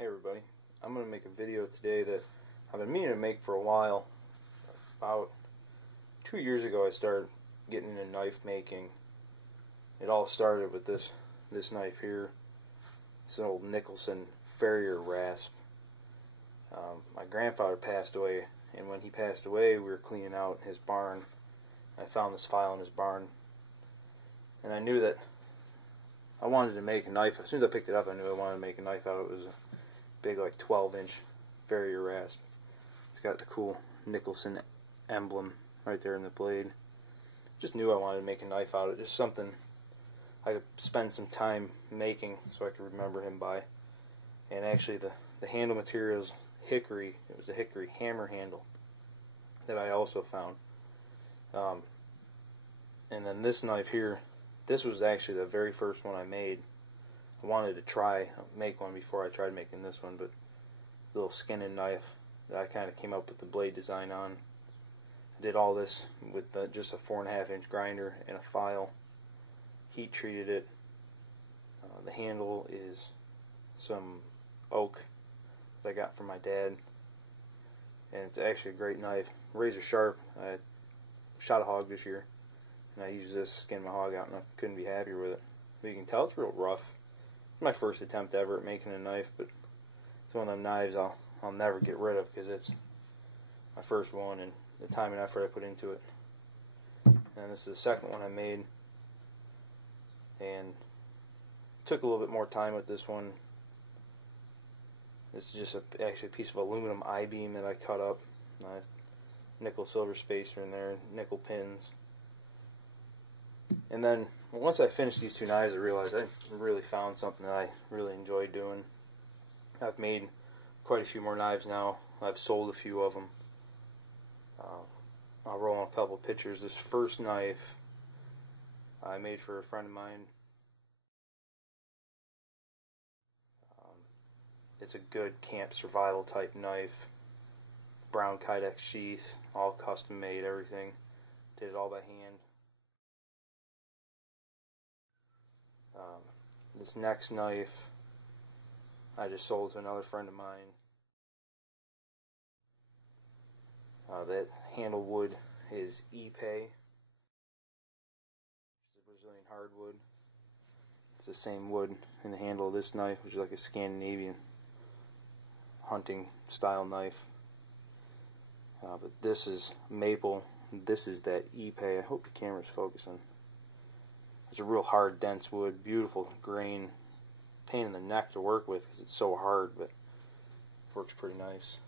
Hey everybody, I'm going to make a video today that I've been meaning to make for a while. About 2 years ago I started getting into knife making. It all started with this knife here. It's an old Nicholson Farrier rasp. My grandfather passed away, and when he passed away we were cleaning out his barn. I found this file in his barn, and I knew that I wanted to make a knife. As soon as I picked it up I knew I wanted to make a knife out of it. It was a big, like 12-inch Farrier rasp. It's got the cool Nicholson emblem right there in the blade. Just knew I wanted to make a knife out of it. Just something I could spend some time making so I could remember him by. And actually the handle material is hickory. It was a hickory hammer handle that I also found. And then this knife here, this was actually the very first one I made. I wanted to make one before I tried making this one, but a little skinning knife that I kind of came up with the blade design on. I did all this with just a 4.5-inch grinder and a file. Heat treated it. The handle is some oak that I got from my dad, and it's actually a great knife. Razor sharp. I shot a hog this year, and I used this to skin my hog out, and I couldn't be happier with it. But you can tell it's real rough. My first attempt ever at making a knife, but it's one of them knives I'll never get rid of because it's my first one and the time and effort I put into it. And this is the second one I made, and took a little bit more time with this one. This is just actually a piece of aluminum I-beam that I cut up. Nice nickel silver spacer in there, nickel pins. And then once I finished these two knives, I realized I really found something that I really enjoy doing. I've made quite a few more knives now. I've sold a few of them. I'll roll on a couple of pictures. This first knife I made for a friend of mine. It's a good camp survival type knife. Brown Kydex sheath, all custom made, everything. Did it all by hand. This next knife I just sold to another friend of mine. That handle wood is Ipe, which is a Brazilian hardwood. It's the same wood in the handle of this knife, which is like a Scandinavian hunting style knife. But this is maple. This is that Ipe. I hope the camera's focusing. It's a real hard, dense wood, beautiful grain. Pain in the neck to work with because it's so hard, but it works pretty nice.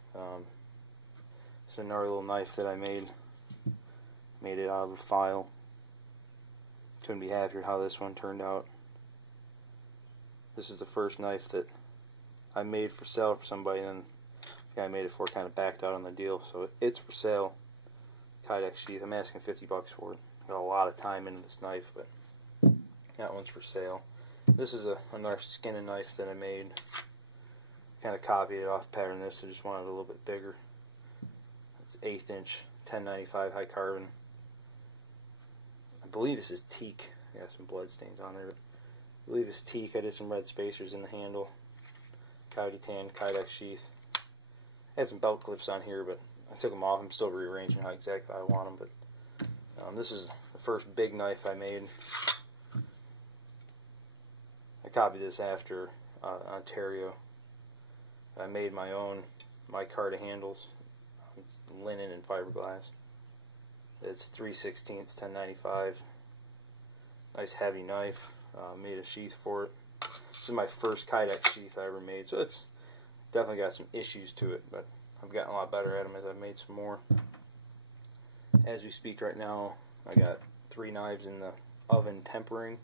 It's another little knife that I made. Made it out of a file. Couldn't be happier how this one turned out. This is the first knife that I made for sale for somebody, and then the guy I made it for kind of backed out on the deal, so it's for sale. Kydex sheath. I'm asking $50 for it. Got a lot of time into this knife, but that one's for sale. This is another skinning knife that I made. Kind of copied it off pattern this. I just wanted it a little bit bigger. It's 1/8-inch, 1095 high carbon. I believe this is teak. Got some blood stains on there, but I believe it's teak. I did some red spacers in the handle. Coyote tan Kydex sheath. I had some belt clips on here, but I took them off. I'm still rearranging how exactly I want them. But this is the first big knife I made. I copied this after Ontario. I made my own micarta handles. It's linen and fiberglass. It's 3/16, 1095. Nice heavy knife. Made a sheath for it. This is my first Kydex sheath I ever made, so it's definitely got some issues to it, but I've gotten a lot better at them as I've made some more. As we speak right now, I got 3 knives in the oven tempering.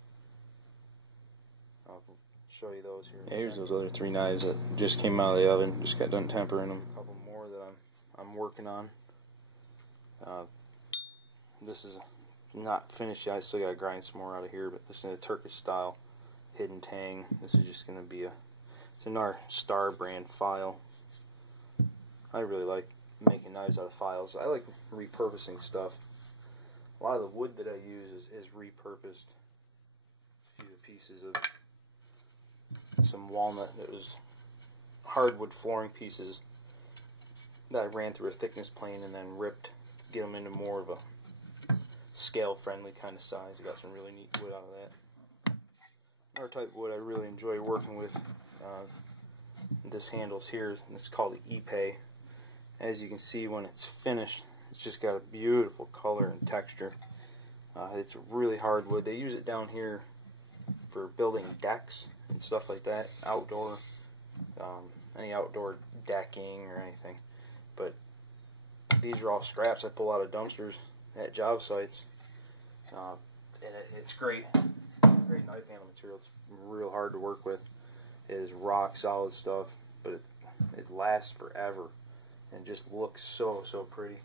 I'll show you those here. Yeah, here's those other 3 knives that just came out of the oven. Just got done tempering them. A couple more that I'm working on. This is not finished yet. I still got to grind some more out of here, but this is a Turkish style hidden tang. This is just going to be it's another Star brand file. I really like making knives out of files. I like repurposing stuff. A lot of the wood that I use is repurposed. A few pieces of some walnut that was hardwood flooring pieces that I ran through a thickness plane and then ripped to get them into more of a scale-friendly kind of size. I got some really neat wood out of that. Another type of wood I really enjoy working with, this handles here, and it's called the Ipe. As you can see, when it's finished, it's just got a beautiful color and texture. It's really hard wood. They use it down here for building decks and stuff like that, outdoor, any outdoor decking or anything. But these are all scraps I pull out of dumpsters at job sites, and it's great knife handle material. It's real hard to work with. It is rock solid stuff, but it lasts forever and just looks so pretty.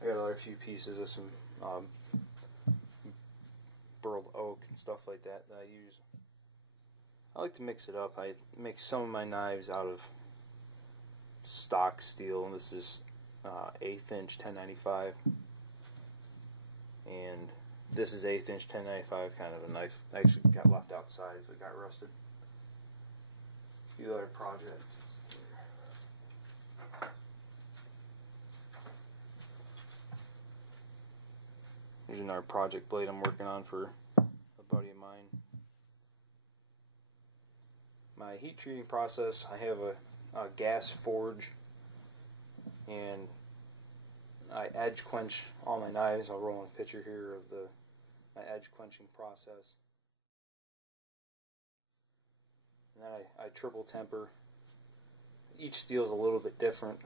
I got another few pieces of some burled oak and stuff like that I use. I like to mix it up. I make some of my knives out of stock steel, and this is 1/8 inch 1095, and this is 1/8 inch 1095, kind of a knife. I actually got left outside, so it got rusted. A few other projects. Here's another project blade I'm working on for a buddy of mine. My heat treating process, I have a gas forge, and I edge quench all my knives. I'll roll in a picture here of my edge quenching process. And then I triple temper. Each steel is a little bit different,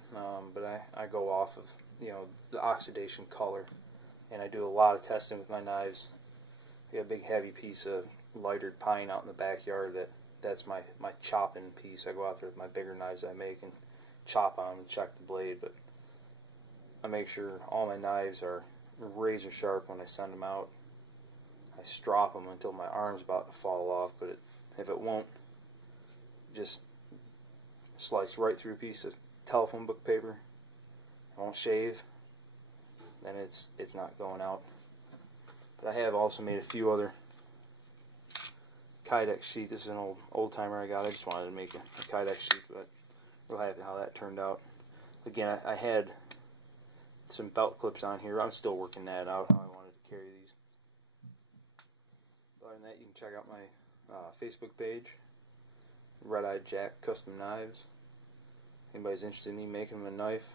but I go off of the oxidation color, and I do a lot of testing with my knives. I got a big heavy piece of lightered pine out in the backyard. That's my chopping piece. I go out there with my bigger knives I make and chop on them and check the blade, but I make sure all my knives are razor sharp when I send them out. I strop them until my arm's about to fall off, but if it won't, just slice right through a piece of telephone book paper. I won't shave, then it's not going out. But I have also made a few other Kydex sheet. This is an old timer I got. I just wanted to make a Kydex sheet, but we'll have how that turned out. Again, I had some belt clips on here. I'm still working that out, how I wanted to carry these. Other than that, you can check out my Facebook page, RedEyedJack Custom Knives. Anybody's interested in me making them a knife,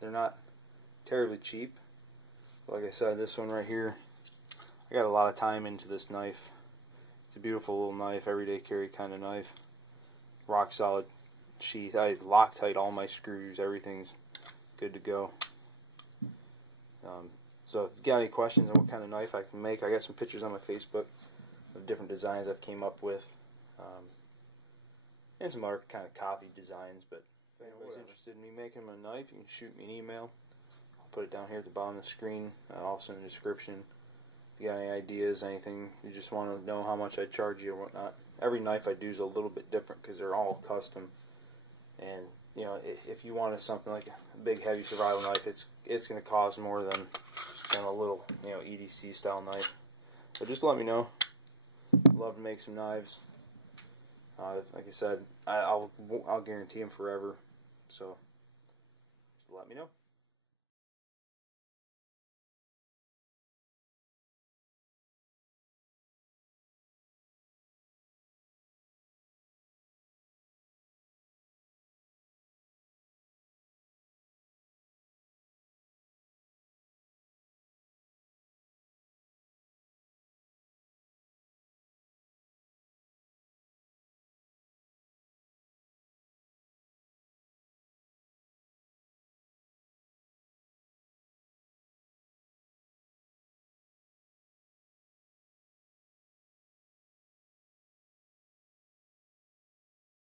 they're not terribly cheap. But like I said, this one right here, I got a lot of time into this knife. It's a beautiful little knife, everyday carry kind of knife. Rock solid sheath. I Loctite all my screws. Everything's good to go. So if you got any questions on what kind of knife I can make, I got some pictures on my Facebook of different designs I've came up with, and some other kind of copy designs. But if anybody's interested in me making a knife, you can shoot me an email. I'll put it down here at the bottom of the screen, also in the description. If you got any ideas, anything you just want to know how much I charge you or whatnot. Every knife I do is a little bit different because they're all custom. And if you wanted something like a big heavy survival knife, it's going to cost more than a little EDC style knife. But just let me know. I'd love to make some knives. Like I said, I'll guarantee them forever. So just let me know.